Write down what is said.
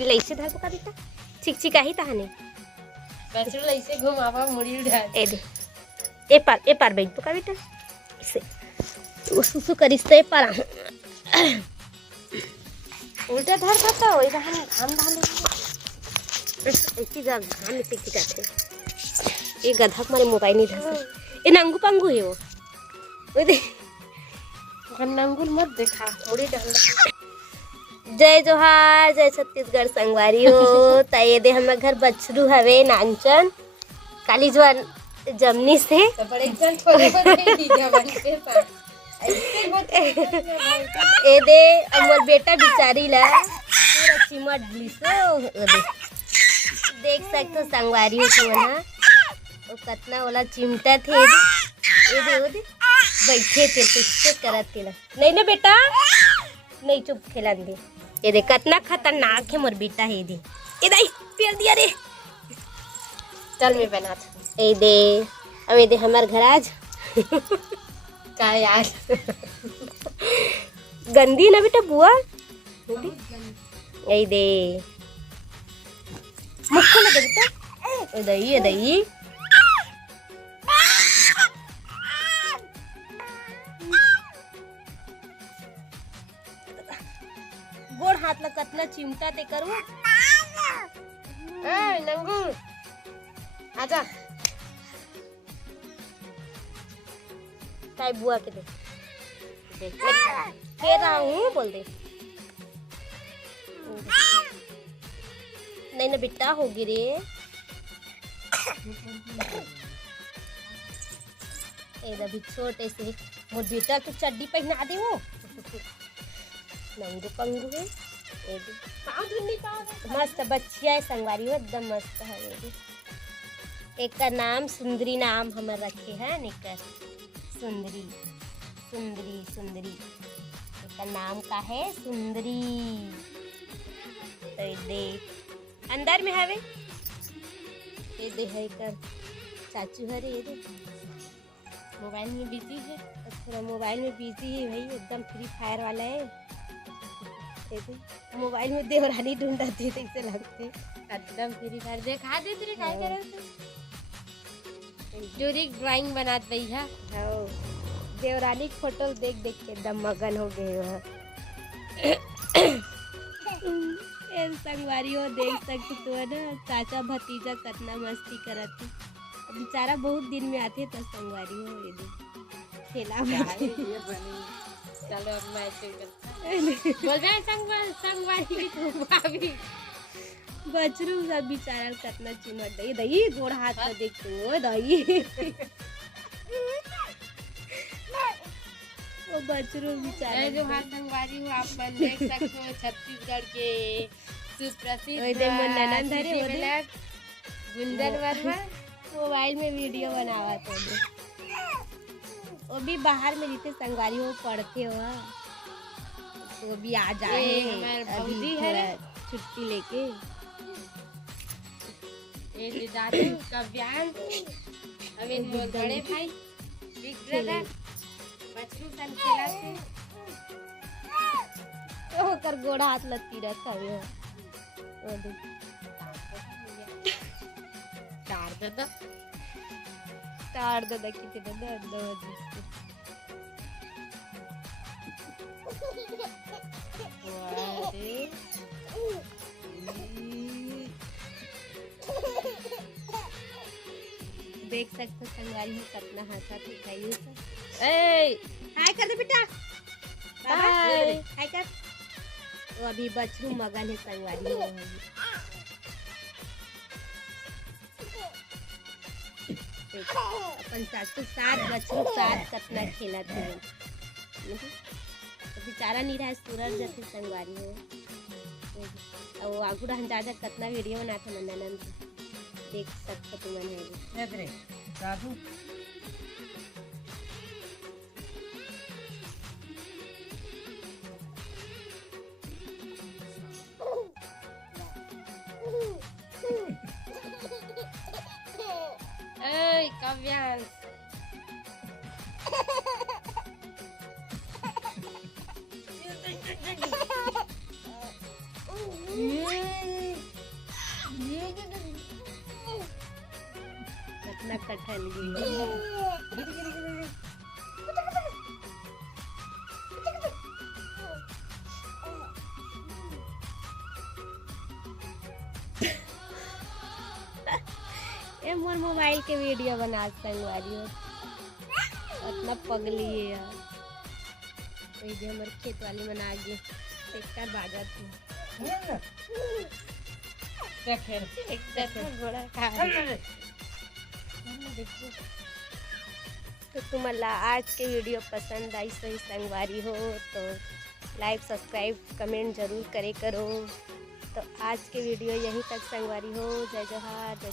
Mobile लइसे धर का बेटा चिक चिक आही ताने बछरू लइसे घुमावा मुड़ी उड़ा ए दे ए पार बैठ का बेटा इसे सुसु करिस्ते पार उल्टा धर खाता ओइ रहन घाम डाले ऐसी जा घाम में टिक टिकाथे ये गधा मारे मोबाइल नहीं धर ए नंगू पंगू है वो ओइ दे नंगुल मत देखा मुड़ी डाल। जय जोहार जय छत्तीसगढ़ संगवारी हो ये दे हमार घर बछरू हवे नानचन काली जवान जमनी से तो बड़े जन थोड़े बड़े दीजिए बनते पर ए दे अमर बेटा बिचारी ला पूरा चिमट लिसो देख सकते संगवारी हो तुम ना वो कितना वाला चिमटा थे ए दे बैठे थे कुछ करत थे नहीं ना बेटा नहीं चुप खेलन दे ये दे कितना खतरनाक है मोर बेटा है दे ए दाई पेल दिया रे चल मैं बना ए दे अब ये दे हमार घर आज का यार गंदी ना बेटा बुआ ए दे मुक्को लगे बेटा ए दई गोड़ हाथ ला कतना चिमटा ते करू ए नंगू आजा ताई बुआ के दे कह रहा हूँ बोल दे नहीं ना बेटा होगी रे भी छोटे से मोर बेटा के चड्डी पहना दे वो नंगू पंगू है मस्त बच्चिया है संगवारी हो एकदम मस्त है एक का नाम सुंदरी नाम हमार रखे है निकर सुंदरी सुंदरी सुंदरी एक का नाम का है सुंदरी तो दे अंदर में हवे ये दे है कर चाचू हरे ये दे मोबाइल में बिजी है थोड़ा मोबाइल में बिजी है भाई एकदम फ्री फायर वाला है मोबाइल में देवरानी ढूंढते ऐसे लगते एकदम फ्री फायर देखा दे तेरे काय करे जोरी ड्राइंग बनात भैया हाँ देवरानी की फोटो देख देख के एकदम मगन हो गए हो संगवारी हो देख सकते तो ना चाचा भतीजा कितना मस्ती करती बेचारा बहुत दिन में आते तो संगवारी हो ये खेला चलो अब मैं बोल रहे संगवारी की भाभी बछरू सब बेचारा कितना चिमट दई दई गोड़ हाथ में देख तो दई वो बछरू बेचारा जो हाथ संगवारी हो आप मन देख सकते हो छत्तीसगढ़ के सुप्रसिद्ध ननद धरे गुंजन वर्मा मोबाइल में वीडियो बनावा तो वो भी बाहर में रहते संगवारी हो पढ़ते हो तो भी आ जाए अभी है छुट्टी लेके ये दादू कव्यान अबे बड़े भाई बिग ब्रदर बछरू सन खेलाते तो कर गोड़ा हाथ लत्ती रखा हुए हो तार दादा कितने दादा देख सकते संगवारी में कितना हाथा दिखाई हाय कर दे बेटा हाय कर वो अभी बछरू मगन है संगवारी हो अपन सासू साथ बछरू साथ कितना खेला थे बेचारा नहीं रहा सूरज जैसे संगवारी हो और आगू रहन दादा कितना वीडियो बनाते नंदनंद देख सकते तुम है दादू कव्यांश फैल गई। ये मोर मोबाइल के वीडियो बना संगवारी हो इतना पगली है यार। वही जो हमारे खेत वाली बना गई ट्रैक्टर बाजा थी घोड़ा तो तुम्हारा आज के वीडियो पसंद आई सही संगवारी हो तो लाइक सब्सक्राइब कमेंट जरूर करे करो। तो आज के वीडियो यहीं तक संगवारी हो। जय जोहार जय